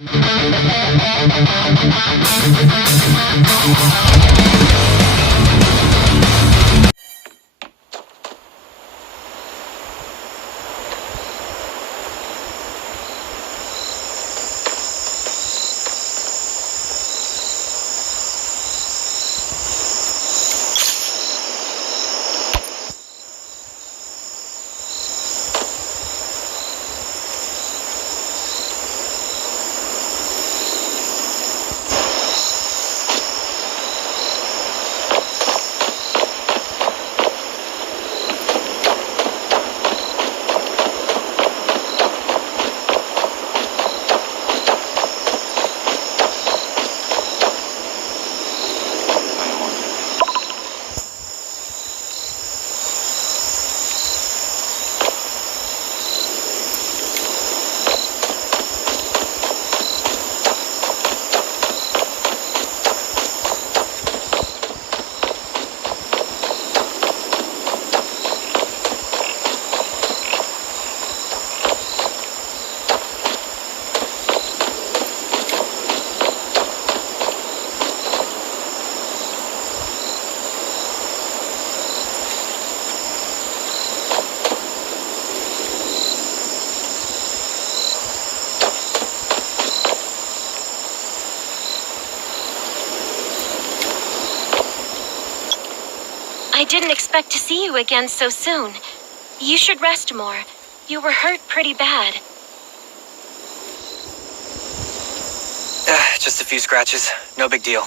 I didn't expect to see you again so soon. You should rest more. You were hurt pretty bad. Just a few scratches. No big deal.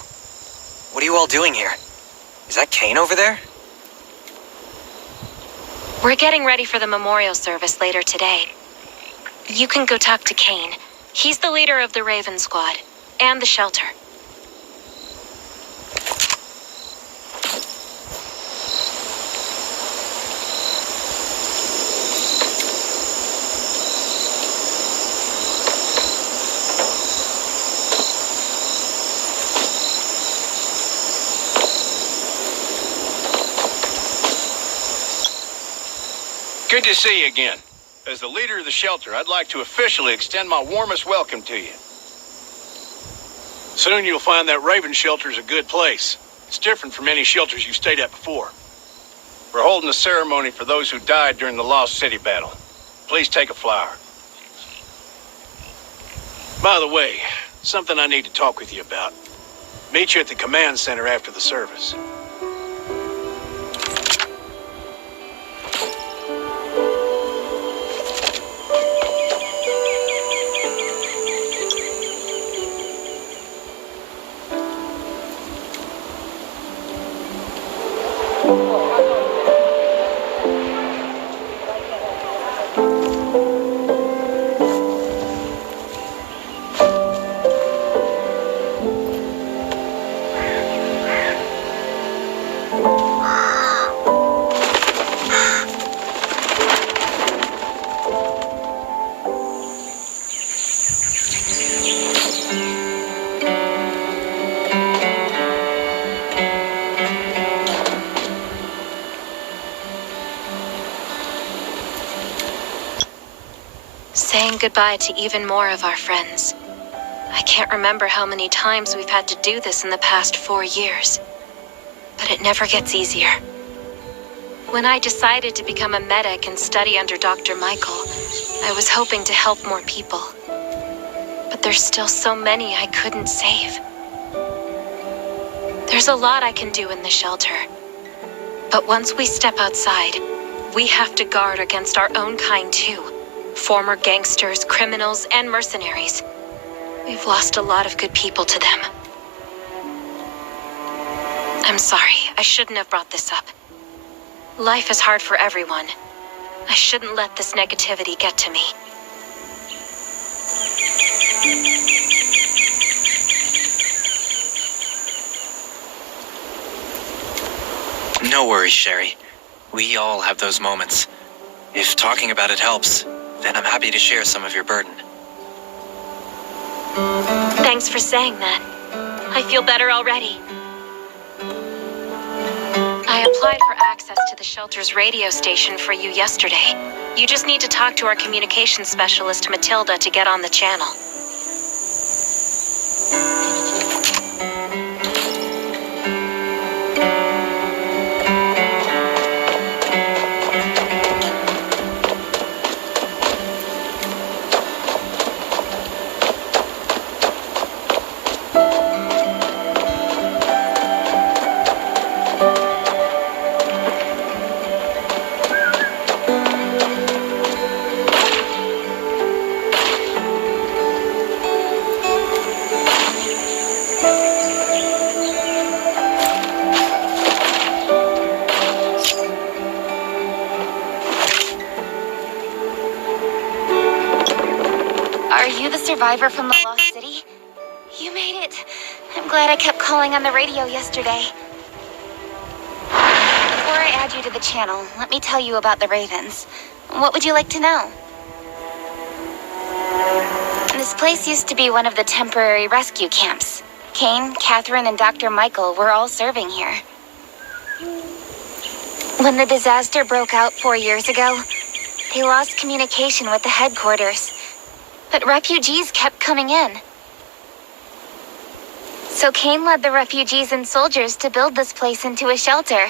What are you all doing here? Is that Kane over there? We're getting ready for the memorial service later today. You can go talk to Kane. He's the leader of the Raven Squad and the shelter. Good to see you again. As the leader of the shelter, I'd like to officially extend my warmest welcome to you. Soon you'll find that Raven shelter is a good place. It's different from any shelters you've stayed at before. We're holding a ceremony for those who died during the Lost City battle. Please take a flower. By the way, something I need to talk with you about. Meet you at the command center after the service. Saying goodbye to even more of our friends. I can't remember how many times we've had to do this in the past 4 years. But it never gets easier. When I decided to become a medic and study under Dr. Michael, I was hoping to help more people. But there's still so many I couldn't save. There's a lot I can do in the shelter. But once we step outside, we have to guard against our own kind too. Former gangsters, criminals, and mercenaries. We've lost a lot of good people to them. I'm sorry, I shouldn't have brought this up. Life is hard for everyone. I shouldn't let this negativity get to me. No worries, Sherry. We all have those moments. If talking about it helps, then I'm happy to share some of your burden. Thanks for saying that. I feel better already. I applied for access to the shelter's radio station for you yesterday. You just need to talk to our communications specialist, Matilda, to get on the channel. survivor from the Lost City? You made it. I'm glad I kept calling on the radio yesterday. Before I add you to the channel, let me tell you about the Ravens. What would you like to know? This place used to be one of the temporary rescue camps. Kane, Catherine, and Dr. Michael were all serving here. When the disaster broke out 4 years ago, they lost communication with the headquarters. But refugees kept coming in. So Kane led the refugees and soldiers to build this place into a shelter.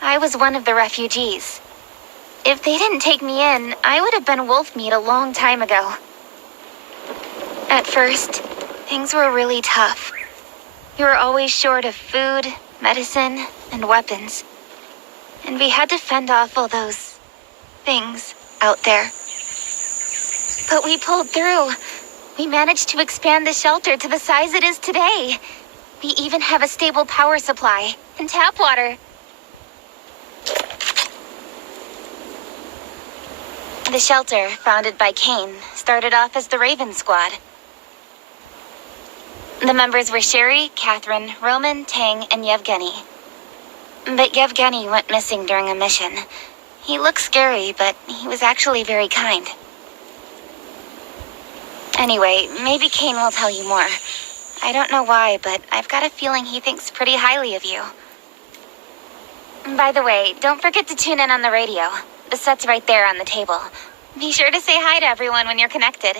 I was one of the refugees. If they didn't take me in, I would have been wolf meat a long time ago. At first, things were really tough. We were always short of food, medicine, and weapons. And we had to fend off all those things out there. But we pulled through. We managed to expand the shelter to the size it is today. We even have a stable power supply and tap water. The shelter, founded by Kane, started off as the Raven Squad. The members were Sherry, Catherine, Roman, Tang, and Yevgeny. But Yevgeny went missing during a mission. He looked scary, but he was actually very kind. Anyway, maybe Kane will tell you more. I don't know why, but I've got a feeling he thinks pretty highly of you. By the way, don't forget to tune in on the radio. The set's right there on the table. Be sure to say hi to everyone when you're connected.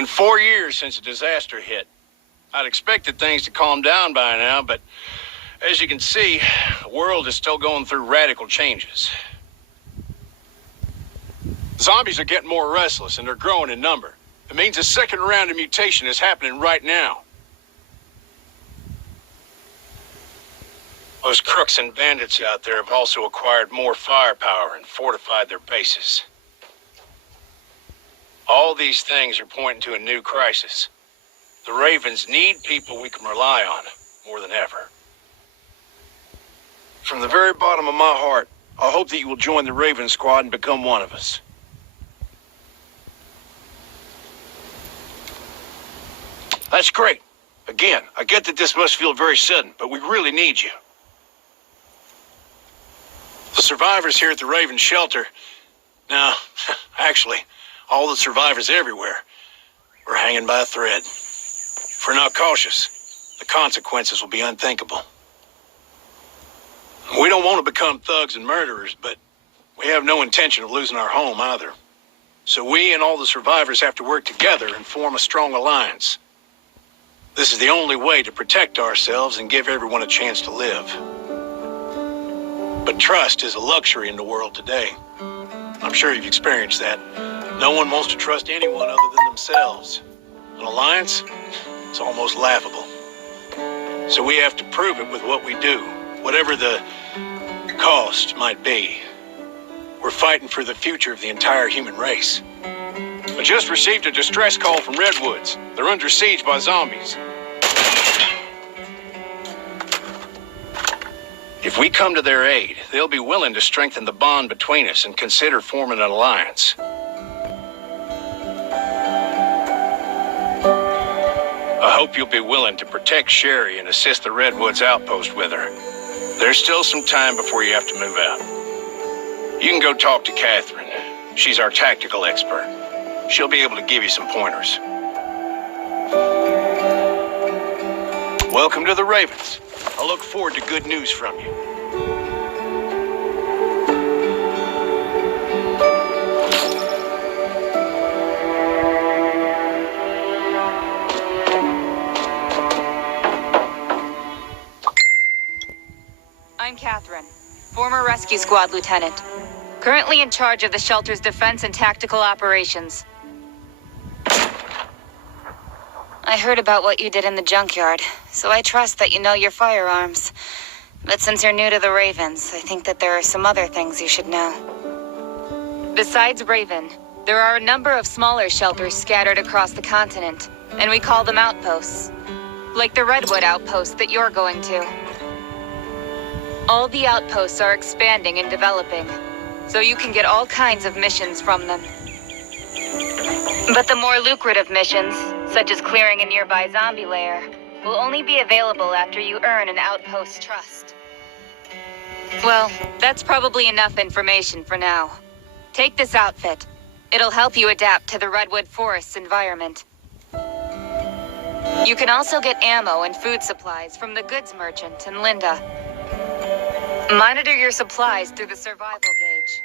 been 4 years since a disaster hit. I'd expected things to calm down by now, but as you can see, the world is still going through radical changes. Zombies are getting more restless and they're growing in number. It means a second round of mutation is happening right now. Those crooks and bandits out there have also acquired more firepower and fortified their bases. All these things are pointing to a new crisis. The Ravens need people we can rely on, more than ever. From the very bottom of my heart, I hope that you will join the Raven Squad and become one of us. That's great. Again, I get that this must feel very sudden, but we really need you. The survivors here at the Raven Shelter... No, actually, all the survivors everywhere are hanging by a thread. If we're not cautious, the consequences will be unthinkable. We don't want to become thugs and murderers, but we have no intention of losing our home either. So we and all the survivors have to work together and form a strong alliance. This is the only way to protect ourselves and give everyone a chance to live. But trust is a luxury in the world today. I'm sure you've experienced that. No one wants to trust anyone other than themselves. An alliance? It's almost laughable. So we have to prove it with what we do, whatever the cost might be. We're fighting for the future of the entire human race. I just received a distress call from Redwoods. They're under siege by zombies. If we come to their aid, they'll be willing to strengthen the bond between us and consider forming an alliance. I hope you'll be willing to protect Sherry and assist the Redwoods outpost with her. There's still some time before you have to move out. You can go talk to Catherine. She's our tactical expert. She'll be able to give you some pointers. Welcome to the Ravens. I look forward to good news from you. I'm Catherine, former Rescue Squad Lieutenant. Currently in charge of the shelter's defense and tactical operations. I heard about what you did in the junkyard, so I trust that you know your firearms. But since you're new to the Ravens, I think that there are some other things you should know. Besides Raven, there are a number of smaller shelters scattered across the continent, and we call them outposts. Like the Redwood outpost that you're going to. All the outposts are expanding and developing, so you can get all kinds of missions from them. But the more lucrative missions, such as clearing a nearby zombie lair, will only be available after you earn an outpost's trust. Well, that's probably enough information for now. Take this outfit. It'll help you adapt to the Redwood Forest's environment. You can also get ammo and food supplies from the goods merchant in Linda. Monitor your supplies through the survival gauge.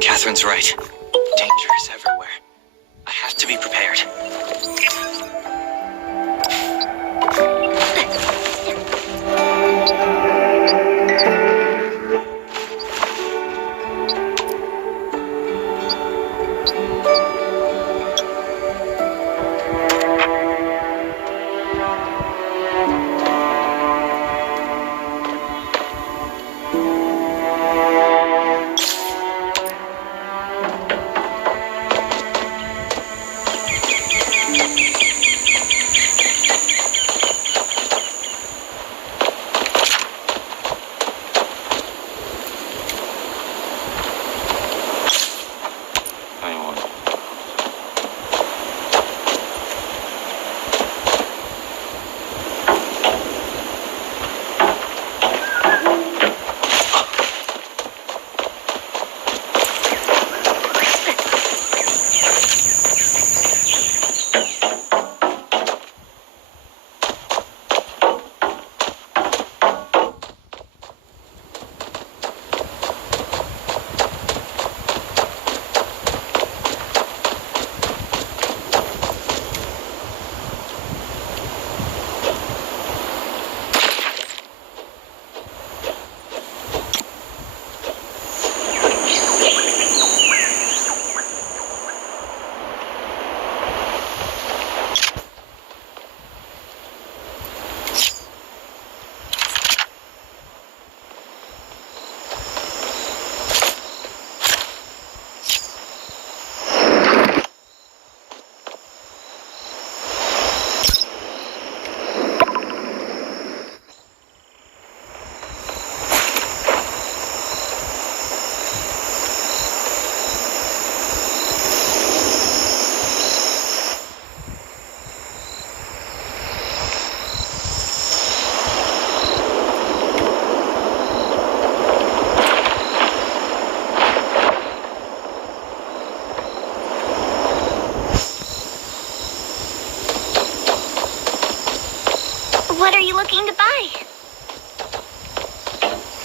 Catherine's right. Danger is everywhere. I have to be prepared.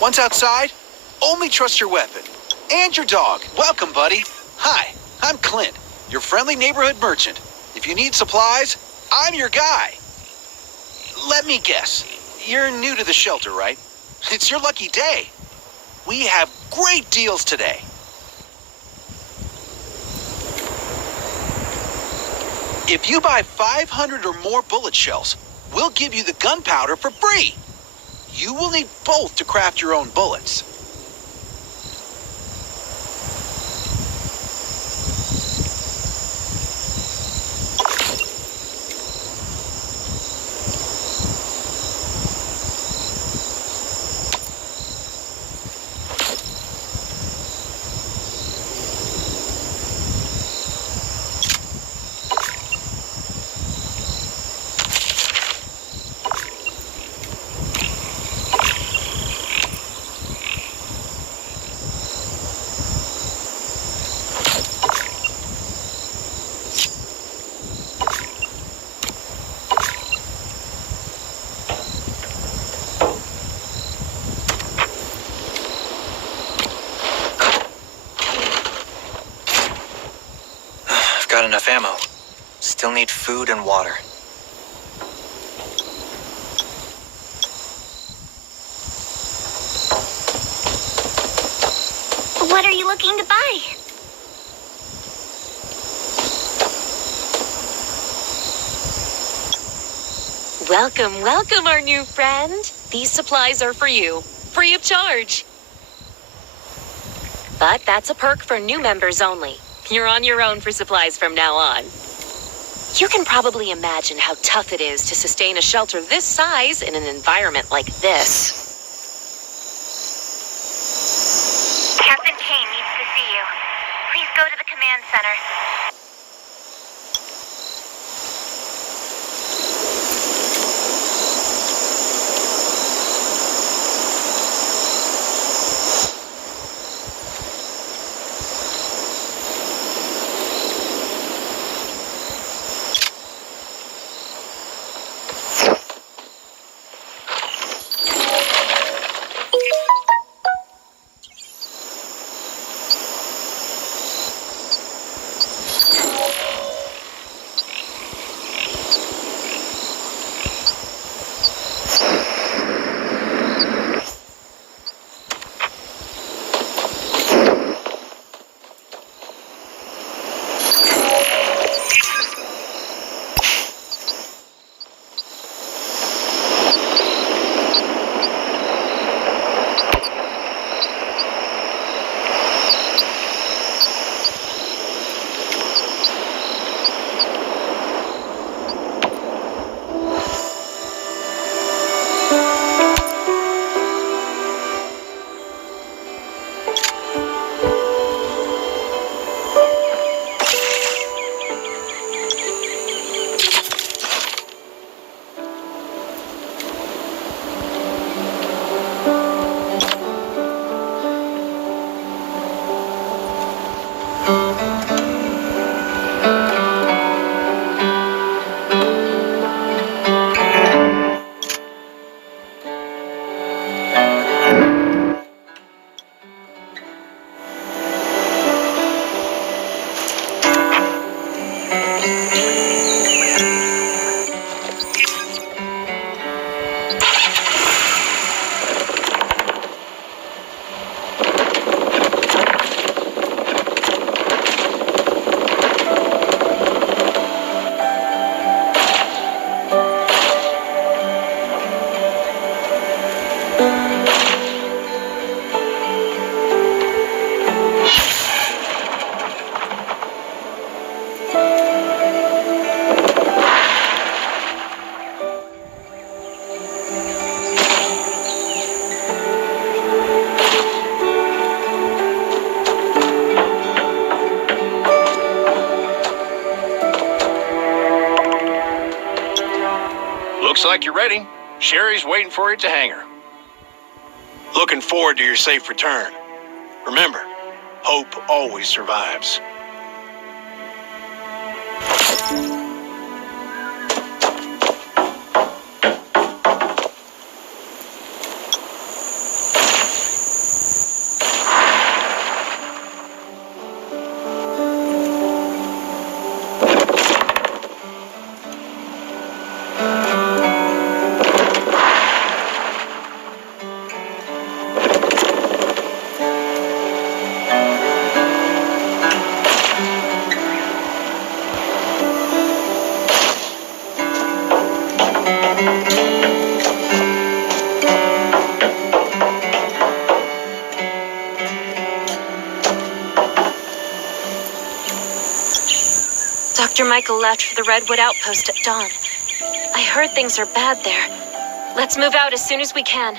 Once outside, only trust your weapon. And your dog. Welcome, buddy. Hi, I'm Clint, your friendly neighborhood merchant. If you need supplies, I'm your guy. Let me guess. You're new to the shelter, right? It's your lucky day. We have great deals today. If you buy 500 or more bullet shells, we'll give you the gunpowder for free. You will need both to craft your own bullets. Got enough ammo. Still need food and water. What are you looking to buy? Welcome, welcome, our new friend. These supplies are for you, free of charge. But that's a perk for new members only. You're on your own for supplies from now on. You can probably imagine how tough it is to sustain a shelter this size in an environment like this. Captain Kane needs to see you. Please go to the command center. Looks like you're ready. Sherry's waiting for you to hang her. Looking forward to your safe return. Remember, hope always survives. Dr. Michael left for the Redwood Outpost at dawn. I heard things are bad there. Let's move out as soon as we can.